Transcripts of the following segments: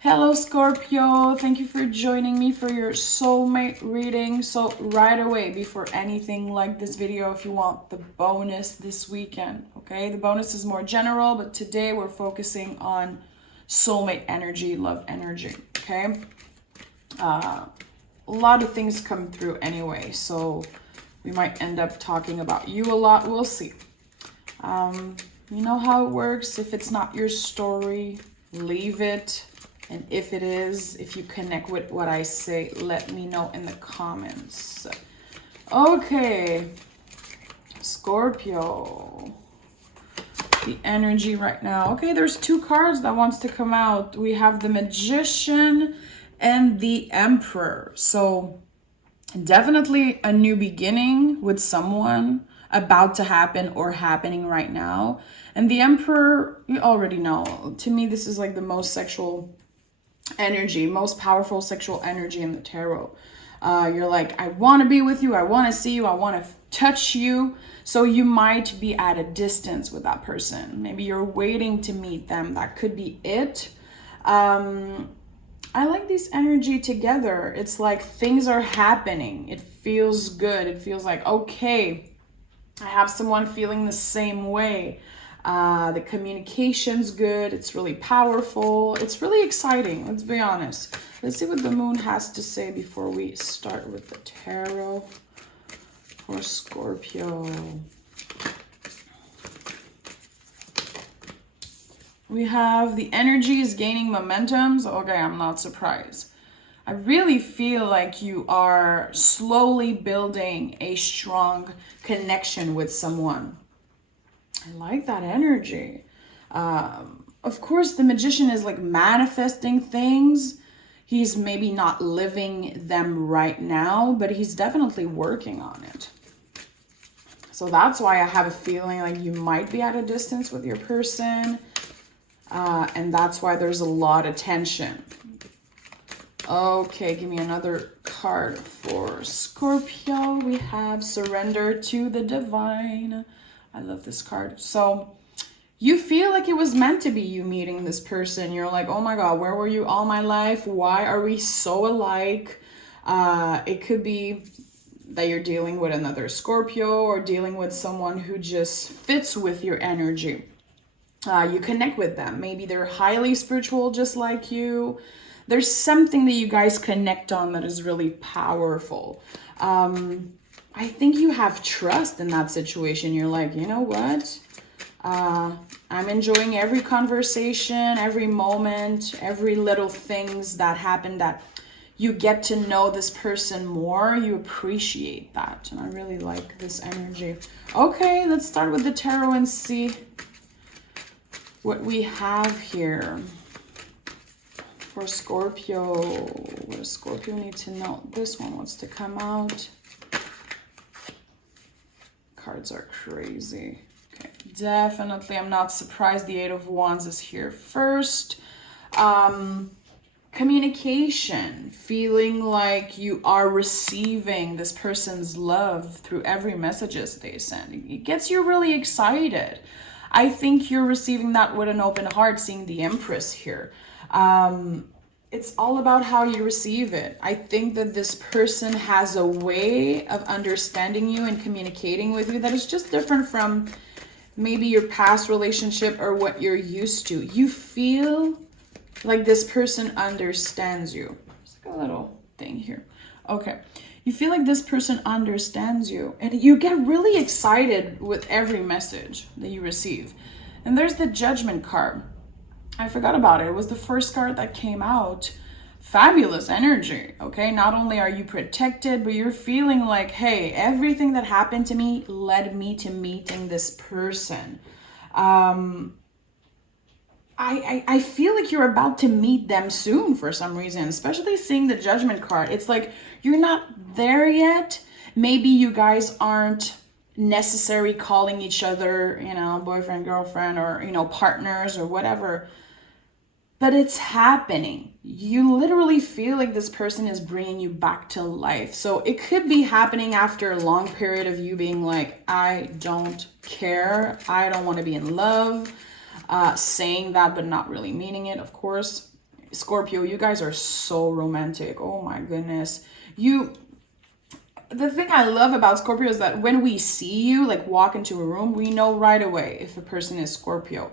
Hello Scorpio, thank you for joining me for your soulmate reading. So right away, before anything like this video, if you want the bonus this weekend, okay? The bonus is more general, but today we're focusing on soulmate energy, love energy, okay? A lot of things come through anyway, so we might end up talking about you a lot. We'll see. You know how it works. If it's not your story, leave it. And if it is, if you connect with what I say, let me know in the comments. Okay, Scorpio. The energy right now. Okay, there's two cards that wants to come out. We have the Magician and the Emperor. So definitely a new beginning with someone about to happen or happening right now. And the Emperor, you already know. To me, this is like the most sexual energy, most powerful sexual energy in the tarot. You're like, I want to be with you, I want to see you, I want to touch you. So you might be at a distance with that person. Maybe you're waiting to meet them. That could be it. I like this energy together. It's like things are happening. It feels good. It feels like, okay, I have someone feeling the same way. The communication's good. It's really powerful. It's really exciting. Let's be honest. Let's see what the moon has to say before we start with the tarot for Scorpio. We have the energy is gaining momentum. So, okay, I'm not surprised. I really feel like you are slowly building a strong connection with someone. I like that energy. Of course, the Magician is like manifesting things. He's maybe not living them right now, but he's definitely working on it. So that's why I have a feeling like you might be at a distance with your person. And that's why there's a lot of tension. Okay, give me another card for Scorpio. We have Surrender to the Divine. I love this card. So you feel like it was meant to be you meeting this person. You're like, oh my God, where were you all my life? Why are we so alike? It could be that you're dealing with another Scorpio or dealing with someone who just fits with your energy. You connect with them. Maybe they're highly spiritual just like you. There's something that you guys connect on that is really powerful. I think you have trust in that situation. You're like, you know what? I'm enjoying every conversation, every moment, every little things that happen that you get to know this person more. You appreciate that. And I really like this energy. Okay, let's start with the tarot and see what we have here for Scorpio. What does Scorpio need to know? This one wants to come out. Cards are crazy. Okay, definitely. I'm not surprised the Eight of Wands is here first. Communication, feeling like you are receiving this person's love through every messages they send. It gets you really excited. I think you're receiving that with an open heart, seeing the Empress here. It's all about how you receive it. I think that this person has a way of understanding you and communicating with you that is just different from maybe your past relationship or what you're used to. You feel like this person understands you. There's like a little thing here. Okay. You feel like this person understands you and you get really excited with every message that you receive. And there's the Judgment card. I forgot about it. It was the first card that came out. Fabulous energy, okay? Not only are you protected, but you're feeling like, hey, everything that happened to me led me to meeting this person. I feel like you're about to meet them soon for some reason, especially seeing the Judgment card. It's like you're not there yet. Maybe you guys aren't necessarily calling each other, you know, boyfriend, girlfriend, or, you know, partners or whatever. But it's happening. You literally feel like this person is bringing you back to life. So it could be happening after a long period of you being like, I don't care. I don't want to be in love. Saying that, but not really meaning it, of course. Scorpio, you guys are so romantic. Oh my goodness. The thing I love about Scorpio is that when we see you like walk into a room, we know right away if a person is Scorpio.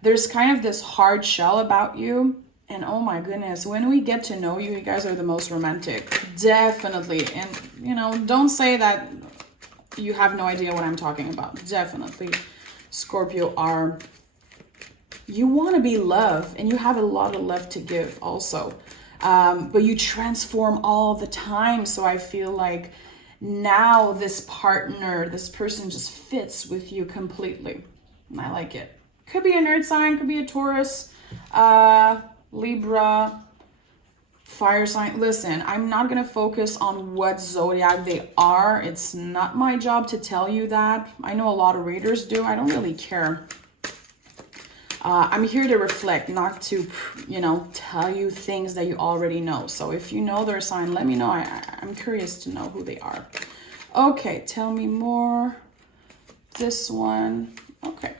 There's kind of this hard shell about you. And oh my goodness, when we get to know you, you guys are the most romantic. Definitely. And, you know, don't say that you have no idea what I'm talking about. Definitely. Scorpio are... You want to be loved, and you have a lot of love to give also. But you transform all the time. So I feel like now this partner, this person just fits with you completely. And I like it. Could be an earth sign, could be a Taurus, Libra, fire sign. Listen, I'm not going to focus on what zodiac they are. It's not my job to tell you that. I know a lot of readers do. I don't really care. I'm here to reflect, not to, you know, tell you things that you already know. So if you know their sign, let me know. I'm curious to know who they are. Okay, tell me more. This one. Okay.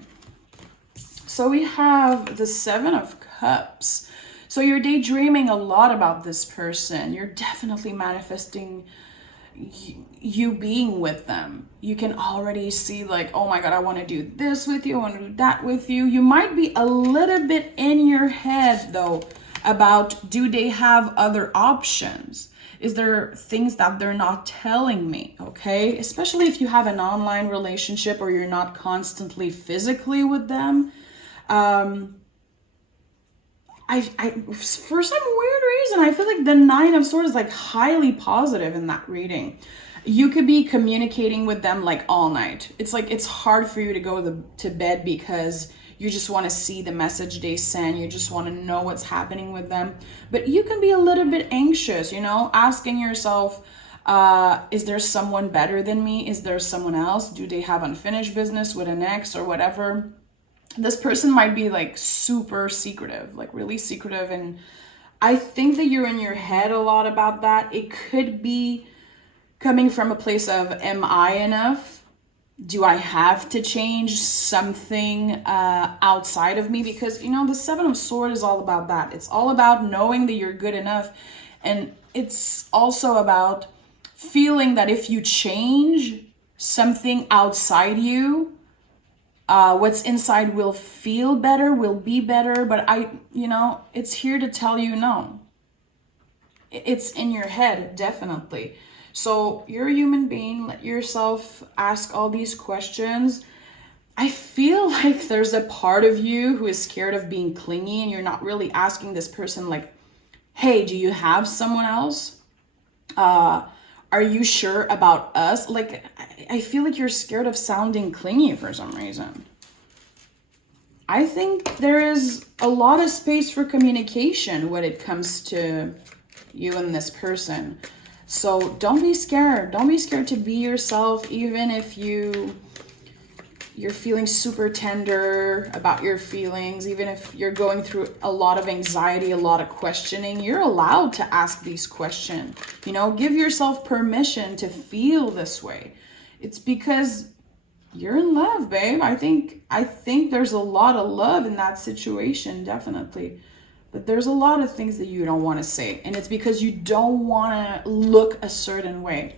So we have the Seven of Cups. So you're daydreaming a lot about this person. You're definitely manifesting you being with them. You can already see like, oh my God, I want to do this with you. I want to do that with you. You might be a little bit in your head though about, do they have other options? Is there things that they're not telling me? Okay. Especially if you have an online relationship or you're not constantly physically with them. For some weird reason, I feel like the Nine of Swords is like highly positive in that reading. You could be communicating with them like all night. It's like it's hard for you to go to bed because you just want to see the message they send. You just want to know what's happening with them. But you can be a little bit anxious, you know, asking yourself, is there someone better than me? Is there someone else? Do they have unfinished business with an ex or whatever? This person might be like super secretive, like really secretive. And I think that you're in your head a lot about that. It could be coming from a place of, am I enough? Do I have to change something outside of me? Because, you know, the Seven of Swords is all about that. It's all about knowing that you're good enough. And it's also about feeling that if you change something outside you, what's inside will feel better, will be better. But it's here to tell you no. It's in your head, definitely. So you're a human being. Let yourself ask all these questions. I feel like there's a part of you who is scared of being clingy, and you're not really asking this person like, hey, do you have someone else? Are you sure about us? Like, I feel like you're scared of sounding clingy for some reason. I think there is a lot of space for communication when it comes to you and this person. So don't be scared. Don't be scared to be yourself, even if you're feeling super tender about your feelings, even if you're going through a lot of anxiety, a lot of questioning. You're allowed to ask these questions. You know, give yourself permission to feel this way. It's because you're in love, babe. I think there's a lot of love in that situation, definitely. But there's a lot of things that you don't want to say. And it's because you don't want to look a certain way.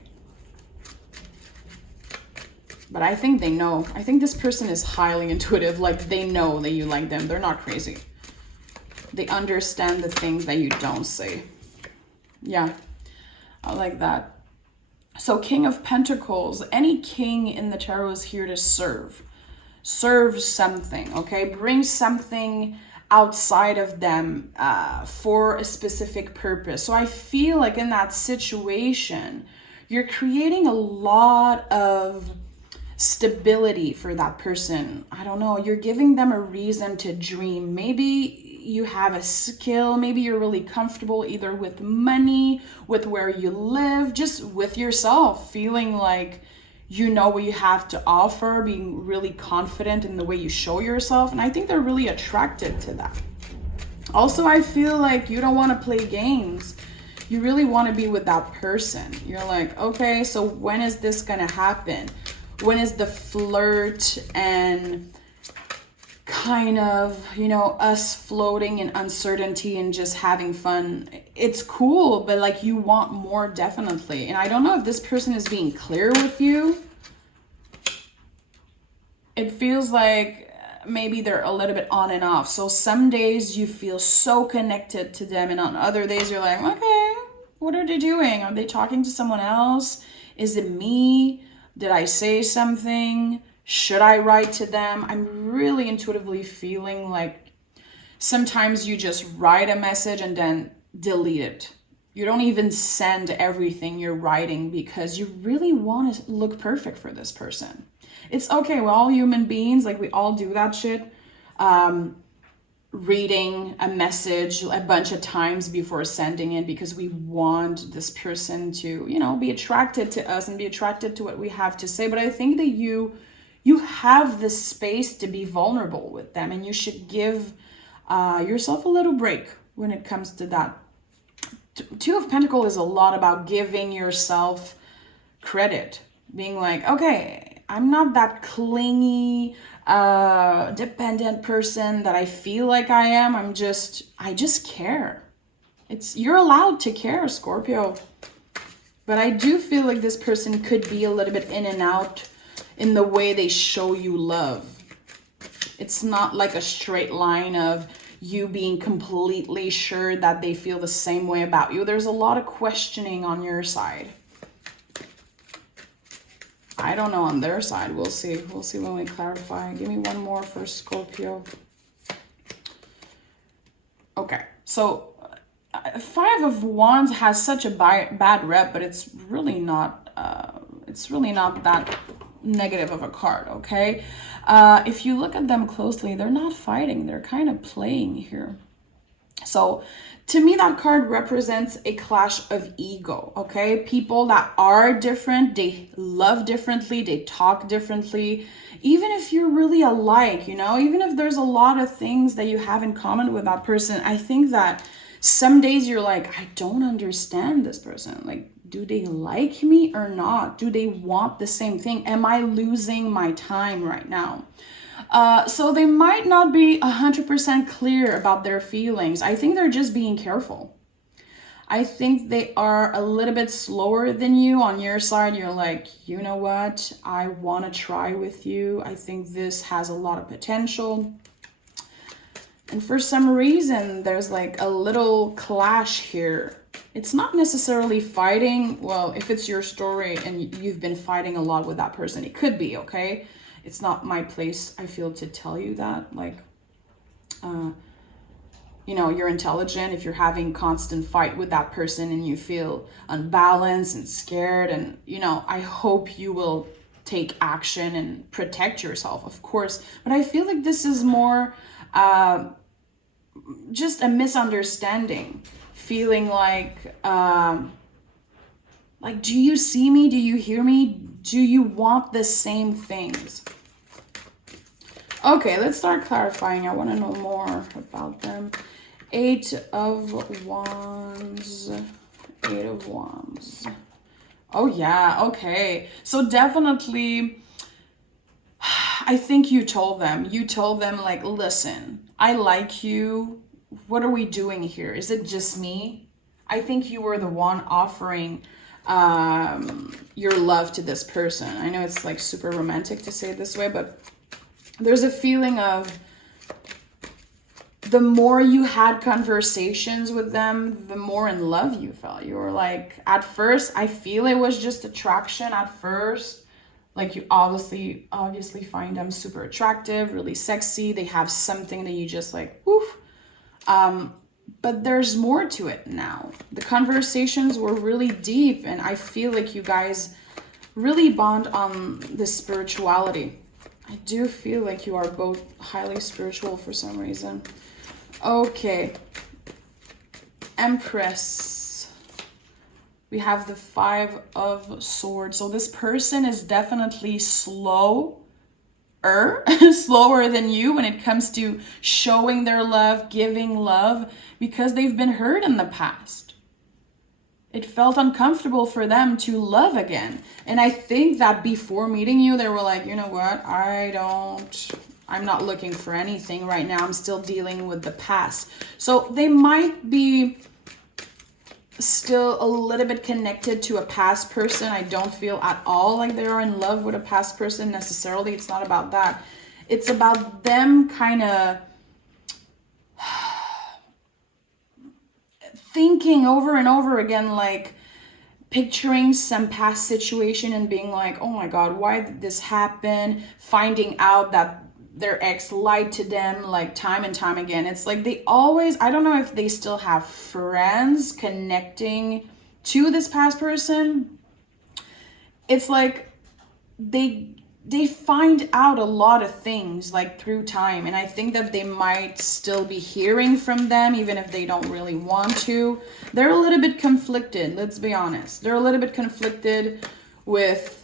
But I think they know. I think this person is highly intuitive. Like, they know that you like them. They're not crazy. They understand the things that you don't say. Yeah, I like that. So King of Pentacles. Any king in the tarot is here to serve. Serve something, okay? Bring something outside of them for a specific purpose. So I feel like in that situation, you're creating a lot of stability for that person. I don't know, you're giving them a reason to dream. Maybe you have a skill, maybe you're really comfortable either with money, with where you live, just with yourself, feeling like you know what you have to offer, being really confident in the way you show yourself. And I think they're really attracted to that. Also, I feel like you don't want to play games. You really want to be with that person. You're like, okay, so when is this going to happen? When is the flirt and kind of, you know, us floating in uncertainty and just having fun. It's cool, but like you want more, definitely. And I don't know if this person is being clear with you. It feels like maybe they're a little bit on and off. So some days you feel so connected to them, and on other days you're like, okay, what are they doing? Are they talking to someone else? Is it me? Did I say something? Should I write to them? I'm really intuitively feeling like sometimes you just write a message and then delete it. You don't even send everything you're writing because you really want to look perfect for this person. It's okay, we're all human beings, like we all do that shit. Reading a message a bunch of times before sending it because we want this person to, you know, be attracted to us and be attracted to what we have to say. But I think that you have the space to be vulnerable with them, and you should give yourself a little break when it comes to that. Two of Pentacles is a lot about giving yourself credit, being like, okay, I'm not that clingy, dependent person that I feel like I am. I just care. You're allowed to care, Scorpio. But I do feel like this person could be a little bit in and out in the way they show you love. It's not like a straight line of you being completely sure that they feel the same way about you. There's a lot of questioning on your side. I don't know on their side. We'll see. We'll see when we clarify. Give me one more for Scorpio. Okay, so Five of Wands has such a bad rep, but it's really not. It's really not that negative of a card. Okay, if you look at them closely, they're not fighting. They're kind of playing here. So to me, that card represents a clash of ego, okay? People that are different, they love differently, they talk differently. Even if you're really alike, you know, even if there's a lot of things that you have in common with that person, I think that some days you're like, I don't understand this person. Like, do they like me or not? Do they want the same thing? Am I losing my time right now? So they might not be 100% clear about their feelings. I think they're just being careful. I think they are a little bit slower than you. On your side, you're like, you know what? I want to try with you. I think this has a lot of potential. And for some reason, there's like a little clash here. It's not necessarily fighting. Well, if it's your story and you've been fighting a lot with that person, it could be, okay? It's not my place, I feel, to tell you that. Like, you know, you're intelligent. If you're having constant fight with that person and you feel unbalanced and scared, and, you know, I hope you will take action and protect yourself, of course. But I feel like this is more just a misunderstanding. Feeling like, do you see me? Do you hear me? Do you want the same things? Okay, let's start clarifying. I want to know more about them. Eight of Wands. Eight of Wands. Oh, yeah. Okay. So definitely, I think you told them. You told them, like, listen, I like you. What are we doing here? Is it just me? I think you were the one offering your love to this person. I know it's like super romantic to say it this way, but there's a feeling of the more you had conversations with them, the more in love you felt. You were like, at first, I feel it was just attraction at first. Like, you obviously find them super attractive, really sexy. They have something that you just like, oof. But there's more to it now. The conversations were really deep, and I feel like you guys really bond on the spirituality. I do feel like you are both highly spiritual for some reason. Okay. Empress. We have the Five of Swords. So this person is definitely slower than you when it comes to showing their love, giving love, because they've been hurt in the past. It felt uncomfortable for them to love again. And I think that before meeting you, they were like, you know what? I don't I'm not looking for anything right now. I'm still dealing with the past. So they might be still a little bit connected to a past person. I don't feel at all like they are in love with a past person necessarily. It's not about that. It's about them kind of thinking over and over again, like picturing some past situation and being like, oh my God, why did this happen? Finding out that their ex lied to them like time and time again. It's like they always, I don't know if they still have friends connecting to this past person. It's like they find out a lot of things like through time, and I think that they might still be hearing from them even if they don't really want to. They're a little bit conflicted, let's be honest. They're a little bit conflicted with,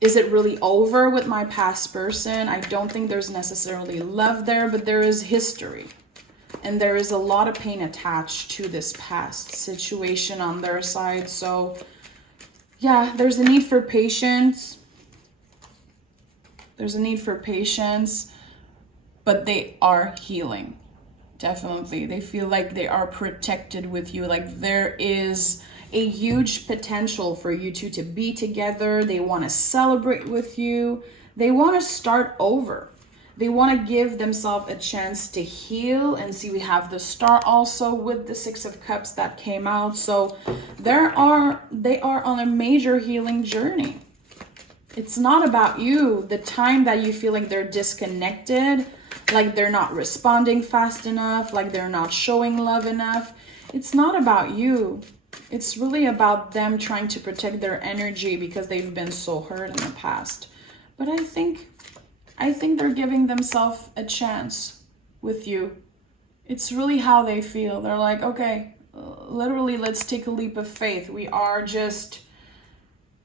is it really over with my past person? I don't think there's necessarily love there, but there is history. And there is a lot of pain attached to this past situation on their side. So yeah, there's a need for patience. There's a need for patience, but they are healing. Definitely. They feel like they are protected with you. Like there is a huge potential for you two to be together. They want to celebrate with you. They want to start over. They want to give themselves a chance to heal. And see, we have the Star also with the Six of Cups that came out. So they are on a major healing journey. It's not about you. The time that you feel like they're disconnected, like they're not responding fast enough, like they're not showing love enough, it's not about you. It's really about them trying to protect their energy because they've been so hurt in the past. But I think they're giving themselves a chance with you. It's really how they feel. They're like, okay, literally, let's take a leap of faith. We are just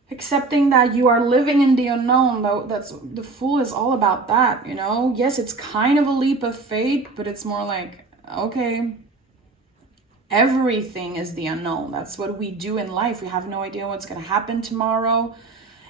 accepting that you are living in the unknown. That's the Fool is all about that, you know? Yes, it's kind of a leap of faith, but it's more like, okay, everything is the unknown. That's what we do in life. We have no idea what's going to happen tomorrow.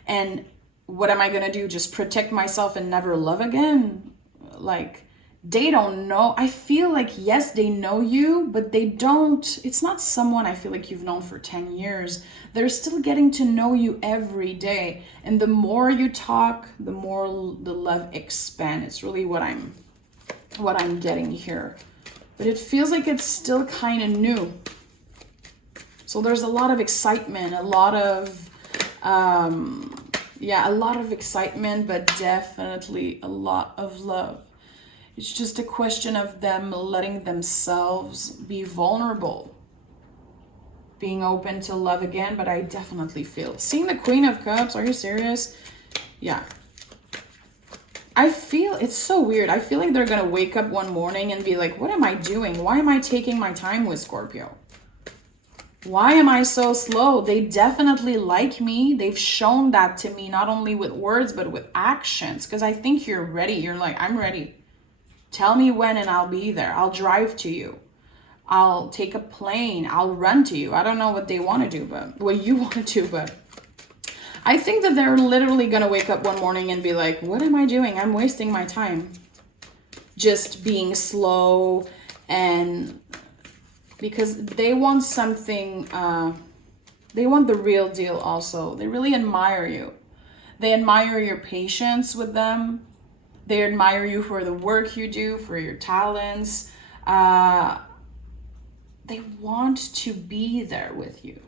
And what am I going to do? Just protect myself and never love again? Like, they don't know. I feel like, yes, they know you, but they don't. It's not someone I feel like you've known for 10 years. They're still getting to know you every day. And the more you talk, the more the love expands. It's really what I'm getting here. But it feels like it's still kind of new. So there's a lot of excitement, a lot of excitement, but definitely a lot of love. It's just a question of them letting themselves be vulnerable, being open to love again. But I definitely feel, seeing the Queen of Cups, are you serious? Yeah. I feel, it's so weird. I feel like they're going to wake up one morning and be like, what am I doing? Why am I taking my time with Scorpio? Why am I so slow? They definitely like me. They've shown that to me, not only with words, but with actions. Because I think you're ready. You're like, I'm ready. Tell me when and I'll be there. I'll drive to you. I'll take a plane. I'll run to you. I don't know what they want to do, but what you want to do, but I think that they're literally going to wake up one morning and be like, what am I doing? I'm wasting my time just being slow. And because they want something, they want the real deal also. They really admire you. They admire your patience with them. They admire you for the work you do, for your talents. They want to be there with you.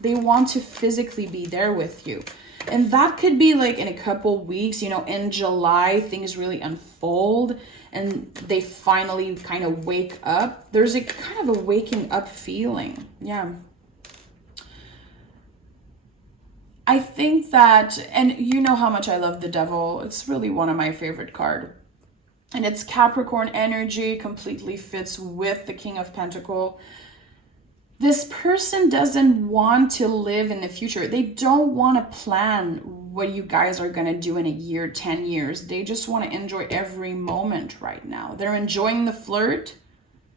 They want to physically be there with you. And that could be like in a couple weeks, you know, in July, things really unfold and they finally kind of wake up. There's a kind of a waking up feeling. Yeah. I think that, and you know how much I love the Devil. It's really one of my favorite cards. And it's Capricorn energy, completely fits with the King of Pentacles. This person doesn't want to live in the future. They don't want to plan what you guys are going to do in a year, 10 years. They just want to enjoy every moment right now. They're enjoying the flirt.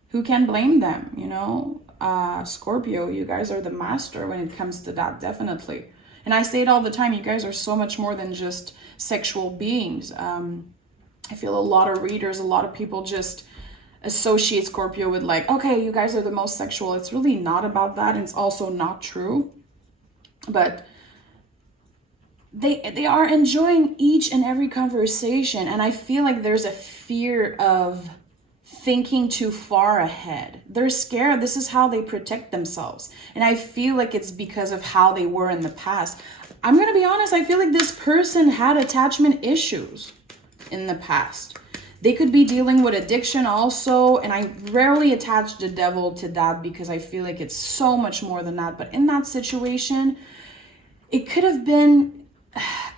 Who can blame them, you know? Scorpio, you guys are the master when it comes to that, definitely. And I say it all the time, you guys are so much more than just sexual beings. I feel a lot of readers, a lot of people just associate Scorpio with like, okay, you guys are the most sexual. It's really not about that. And it's also not true. But they are enjoying each and every conversation. And I feel like there's a fear of thinking too far ahead. They're scared. This is how they protect themselves. And I feel like it's because of how they were in the past. I'm going to be honest. I feel like this person had attachment issues in the past. They could be dealing with addiction also. And I rarely attach the devil to that because I feel like it's so much more than that. But in that situation, it could have been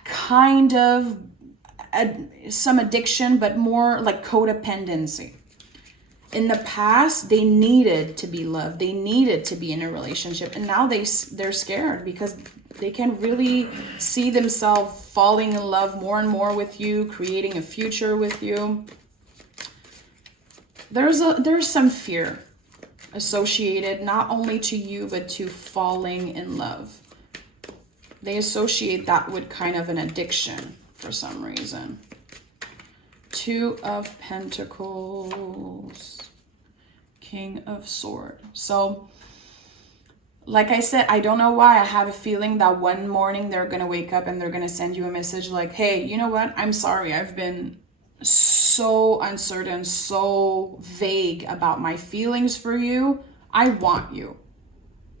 kind of some addiction, but more like codependency. In the past, they needed to be loved. They needed to be in a relationship. And now they're scared because they can really see themselves falling in love more and more with you, creating a future with you. There's some fear associated not only to you, but to falling in love. They associate that with kind of an addiction for some reason. 2 of Pentacles, King of Swords. So, like I said, I don't know why. I have a feeling that one morning they're going to wake up and they're going to send you a message like, hey, you know what? I'm sorry. I've been so uncertain, so vague about my feelings for you. I want you.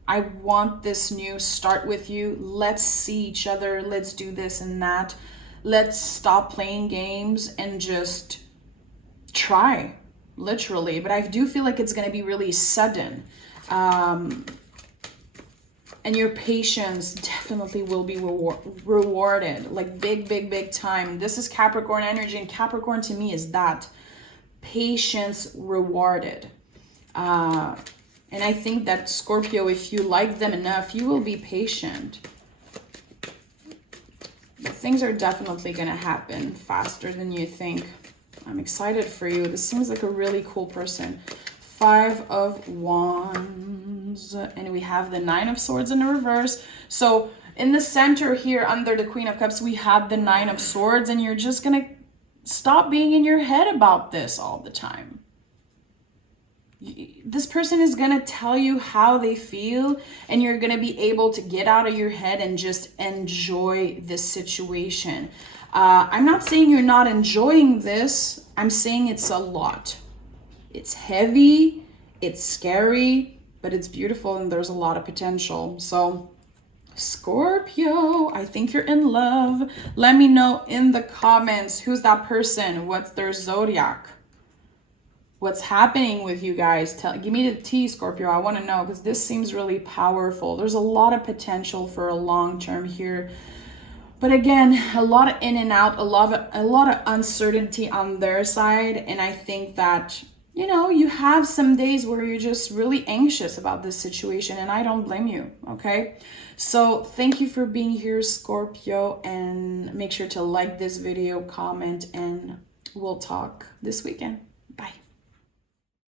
I want this new start with you. Let's see each other. Let's do this and that. Let's stop playing games and just try, literally. But I do feel like it's going to be really sudden. And your patience definitely will be rewarded. Like big, big, big time. This is Capricorn energy. And Capricorn to me is that. Patience rewarded. And I think that Scorpio, if you like them enough, you will be patient. But things are definitely going to happen faster than you think. I'm excited for you. This seems like a really cool person. 5 of Wands. And we have the 9 of Swords in the reverse. So in the center here under the Queen of Cups, we have the 9 of Swords. And you're just going to stop being in your head about this all the time. This person is going to tell you how they feel, and you're going to be able to get out of your head and just enjoy this situation. I'm not saying you're not enjoying this. I'm saying it's a lot. It's heavy, it's scary, but it's beautiful and there's a lot of potential. So Scorpio, I think you're in love. Let me know in the comments, who's that person? What's their zodiac? What's happening with you guys? Give me the tea, Scorpio. I want to know because this seems really powerful. There's a lot of potential for a long term here. But again, a lot of in and out, a lot of uncertainty on their side. And I think that, you know, you have some days where you're just really anxious about this situation, and I don't blame you, okay? So thank you for being here, Scorpio, and make sure to like this video, comment, and we'll talk this weekend. Bye.